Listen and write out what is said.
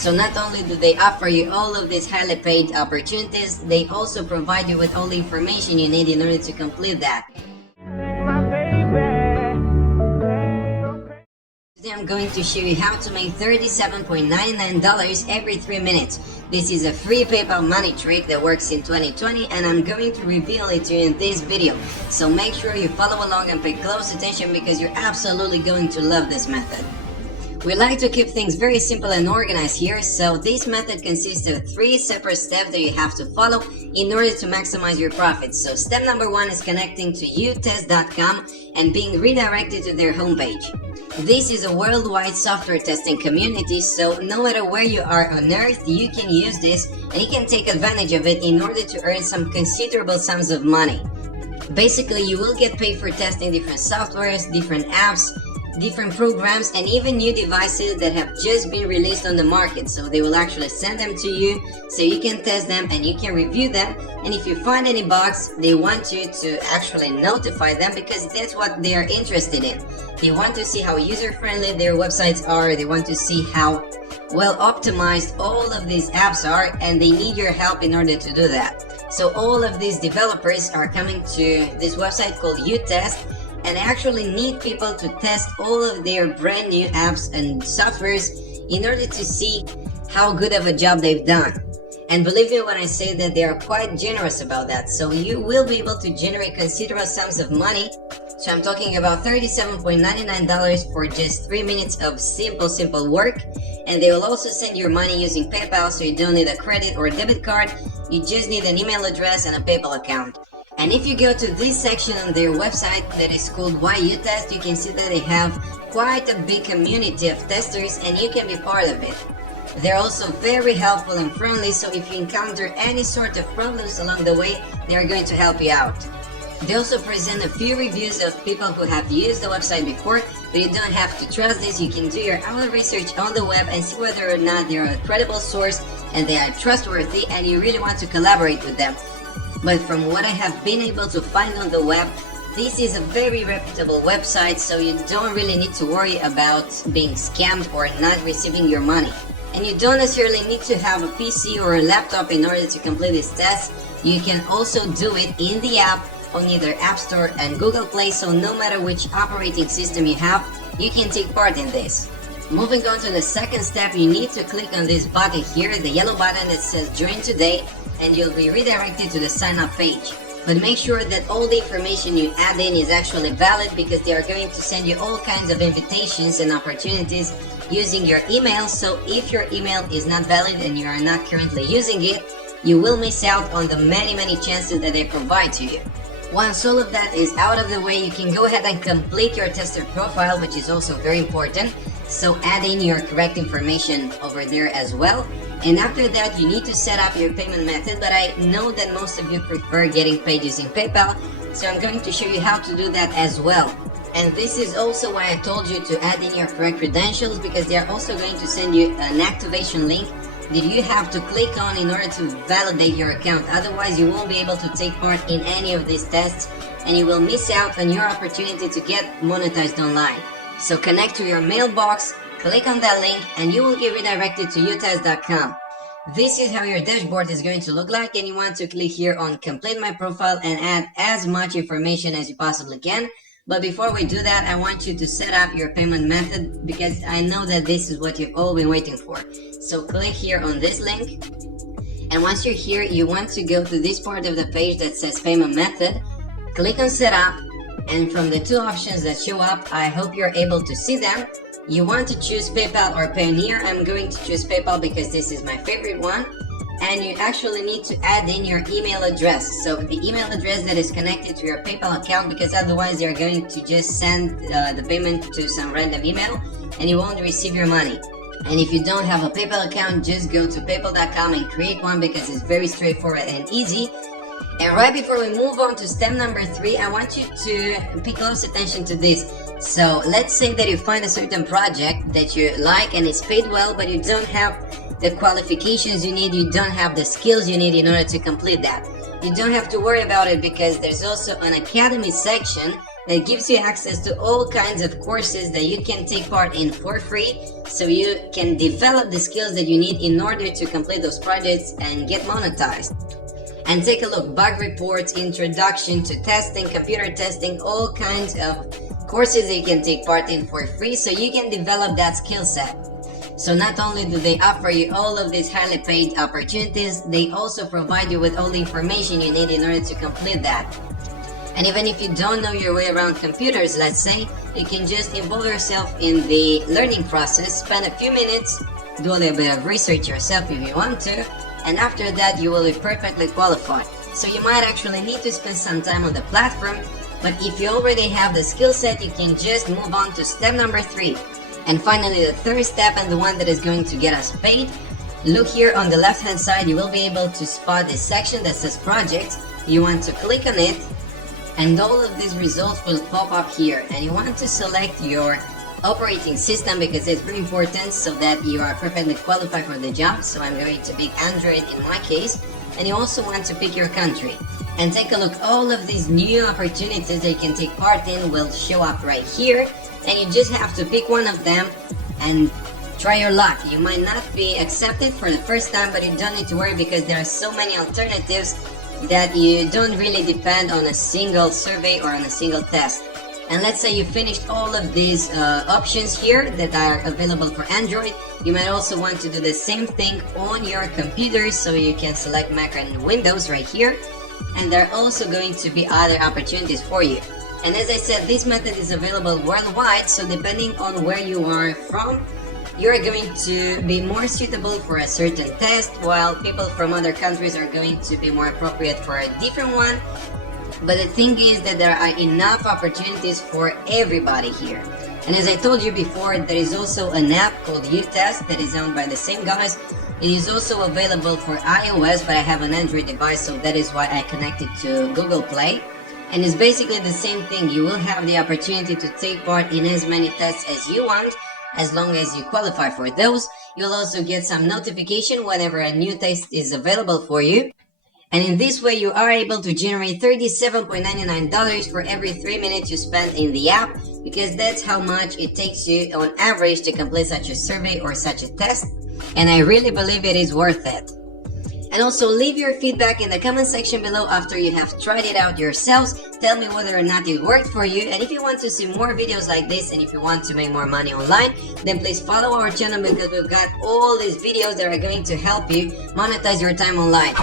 So not only do they offer you all of these highly paid opportunities, they also provide you with all the information you need in order to complete that. Today I'm going to show you how to make $37.99 every 3 minutes. This is a free PayPal money trick that works in 2020, and I'm going to reveal it to you in this video. So make sure you follow along and pay close attention because you're absolutely going to love this method. We like to keep things very simple and organized here, so this method consists of 3 separate steps that you have to follow in order to maximize your profits. So step number 1 is connecting to utest.com and being redirected to their homepage. This is a worldwide software testing community, so no matter where you are on earth, you can use this and you can take advantage of it in order to earn some considerable sums of money. Basically, you will get paid for testing different softwares, different apps, different programs, and even new devices that have just been released on the market. So they will actually send them to you so you can test them and you can review them, and if you find any bugs, they want you to actually notify them because that's what they are interested in. They want to see how user-friendly their websites are, they want to see how well optimized all of these apps are, and they need your help in order to do that. So all of these developers are coming to this website called Utest and actually need people to test all of their brand new apps and softwares in order to see how good of a job they've done. And believe me when I say that they are quite generous about that, so you will be able to generate considerable sums of money. So I'm talking about $37.99 for just 3 minutes of simple work, and they will also send your money using PayPal, so you don't need a credit or debit card, you just need an email address and a PayPal account. And if you go to this section on their website that is called Why You Test, you can see that they have quite a big community of testers and you can be part of it. They're also very helpful and friendly, so if you encounter any sort of problems along the way, they are going to help you out. They also present a few reviews of people who have used the website before, but you don't have to trust this. You can do your own research on the web and see whether or not they're a credible source and they are trustworthy and you really want to collaborate with them. But from what I have been able to find on the web, this is a very reputable website, so you don't really need to worry about being scammed or not receiving your money. And you don't necessarily need to have a PC or a laptop in order to complete this test. You can also do it in the app on either App Store and Google Play, so no matter which operating system you have, you can take part in this. Moving on to the second step, you need to click on this button here, the yellow button that says Join Today, and you'll be redirected to the sign up page. But make sure that all the information you add in is actually valid because they are going to send you all kinds of invitations and opportunities using your email. So if your email is not valid and you are not currently using it, you will miss out on the many chances that they provide to you. Once all of that is out of the way, you can go ahead and complete your tester profile, which is also very important. So add in your correct information over there as well. And after that, you need to set up your payment method, but I know that most of you prefer getting paid using PayPal, so I'm going to show you how to do that as well. And this is also why I told you to add in your correct credentials, because they are also going to send you an activation link that you have to click on in order to validate your account. Otherwise, you won't be able to take part in any of these tests and you will miss out on your opportunity to get monetized online. So connect to your mailbox, click on that link, and you will get redirected to utest.com. This is how your dashboard is going to look like, and you want to click here on Complete My Profile and add as much information as you possibly can. But before we do that, I want you to set up your payment method because I know that this is what you've all been waiting for. So click here on this link, and once you're here, you want to go to this part of the page that says Payment Method. Click on Setup, and from the 2 options that show up, I hope you're able to see them. You want to choose PayPal or Payoneer. I'm going to choose PayPal because this is my favorite one. And you actually need to add in your email address. So the email address that is connected to your PayPal account, because otherwise they're going to just send the payment to some random email and you won't receive your money. And if you don't have a PayPal account, just go to paypal.com and create one because it's very straightforward and easy. And right before we move on to step number 3, I want you to pay close attention to this. So let's say that you find a certain project that you like and it's paid well, but you don't have the qualifications you need, you don't have the skills you need in order to complete that. You don't have to worry about it because there's also an academy section that gives you access to all kinds of courses that you can take part in for free, so you can develop the skills that you need in order to complete those projects and get monetized. And take a look, bug reports, introduction to testing, computer testing, all kinds of courses that you can take part in for free, so you can develop that skill set. So not only do they offer you all of these highly paid opportunities, they also provide you with all the information you need in order to complete that. And even if you don't know your way around computers, let's say, you can just involve yourself in the learning process, spend a few minutes, do a little bit of research yourself if you want to, and after that you will be perfectly qualified. So you might actually need to spend some time on the platform, but if you already have the skill set, you can just move on to step number 3. And finally, the third step, and the one that is going to get us paid. Look here on the left hand side, you will be able to spot this section that says project. You want to click on it, and all of these results will pop up here, and you want to select your operating system because it's very important so that you are perfectly qualified for the job. So I'm going to pick Android in my case, and you also want to pick your country. And take a look, all of these new opportunities that you can take part in will show up right here, and you just have to pick one of them and try your luck. You might not be accepted for the first time, but you don't need to worry because there are so many alternatives that you don't really depend on a single survey or on a single test. And let's say you finished all of these options here that are available for Android. You might also want to do the same thing on your computer, so you can select Mac and Windows right here. And there are also going to be other opportunities for you. And as I said, this method is available worldwide, so depending on where you are from, you're going to be more suitable for a certain test, while people from other countries are going to be more appropriate for a different one. But the thing is that there are enough opportunities for everybody here. And as I told you before, there is also an app called UTest that is owned by the same guys. It is also available for iOS, but I have an Android device, so that is why I connected to Google Play. And it's basically the same thing. You will have the opportunity to take part in as many tests as you want, as long as you qualify for those. You'll also get some notification whenever a new test is available for you. And in this way, you are able to generate $37.99 for every 3 minutes you spend in the app, because that's how much it takes you on average to complete such a survey or such a test. And I really believe it is worth it. And also leave your feedback in the comment section below after you have tried it out yourselves. Tell me whether or not it worked for you, and if you want to see more videos like this, and if you want to make more money online, then please follow our channel because we've got all these videos that are going to help you monetize your time online.